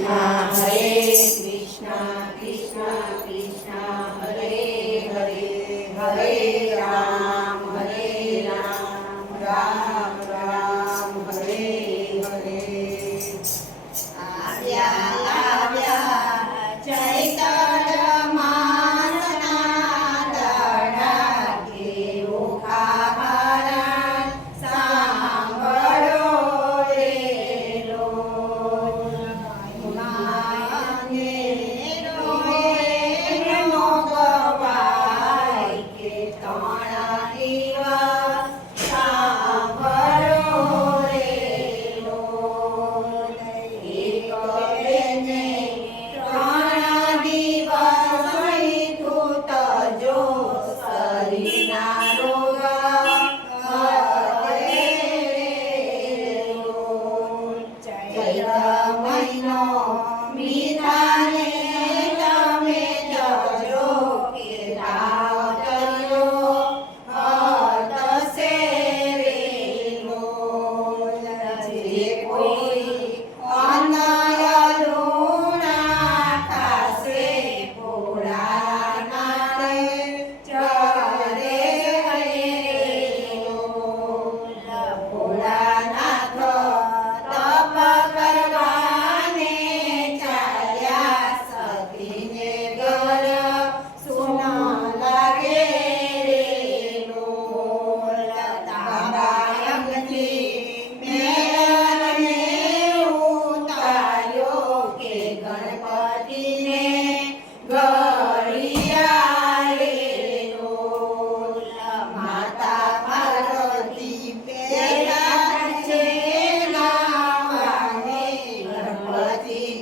Yeah.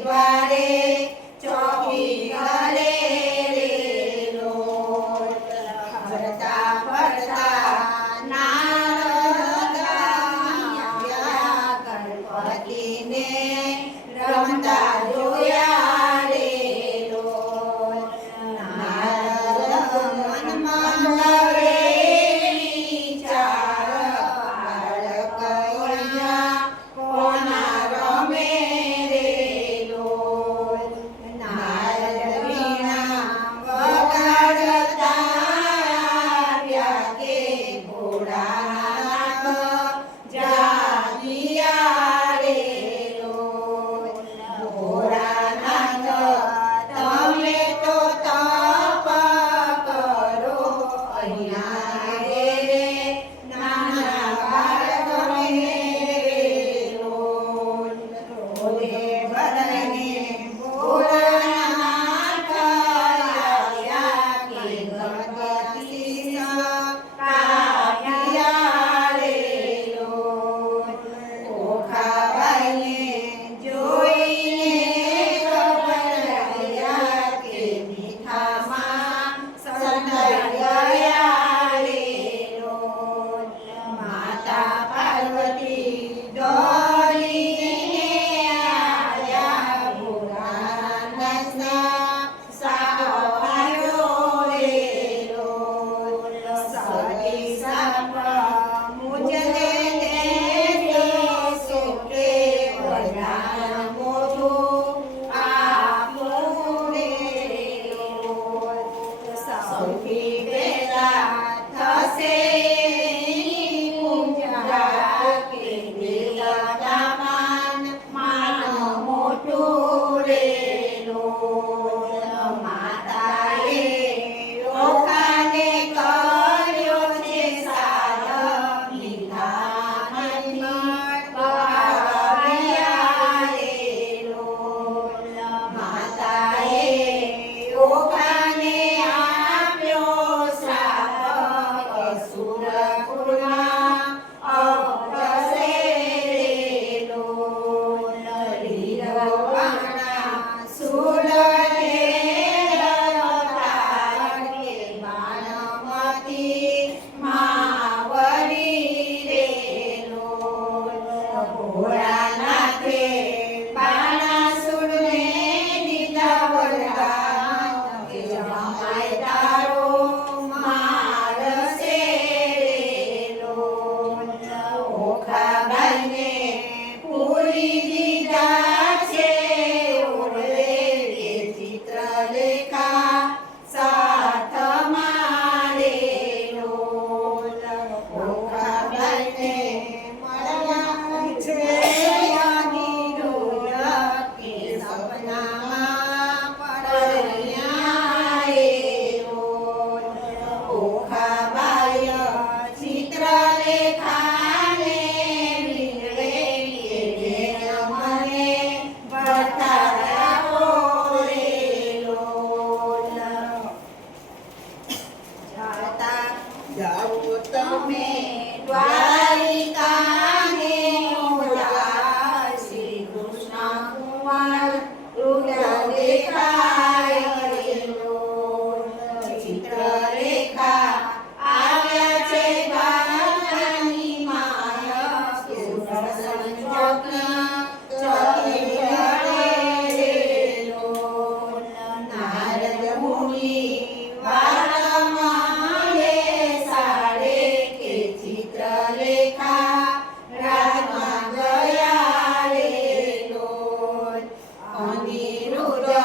Everybody.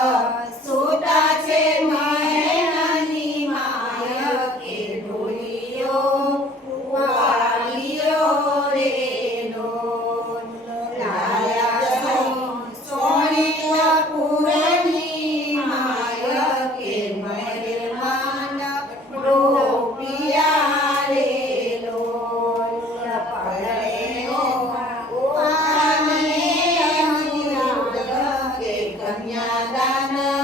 Jeová Amen.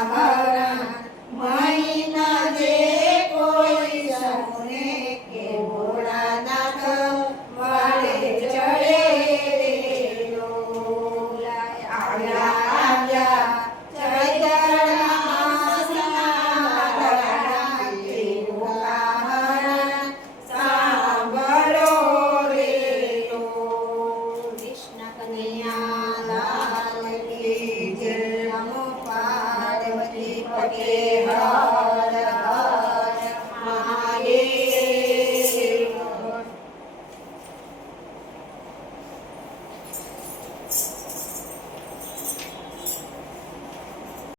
আমার पतेहा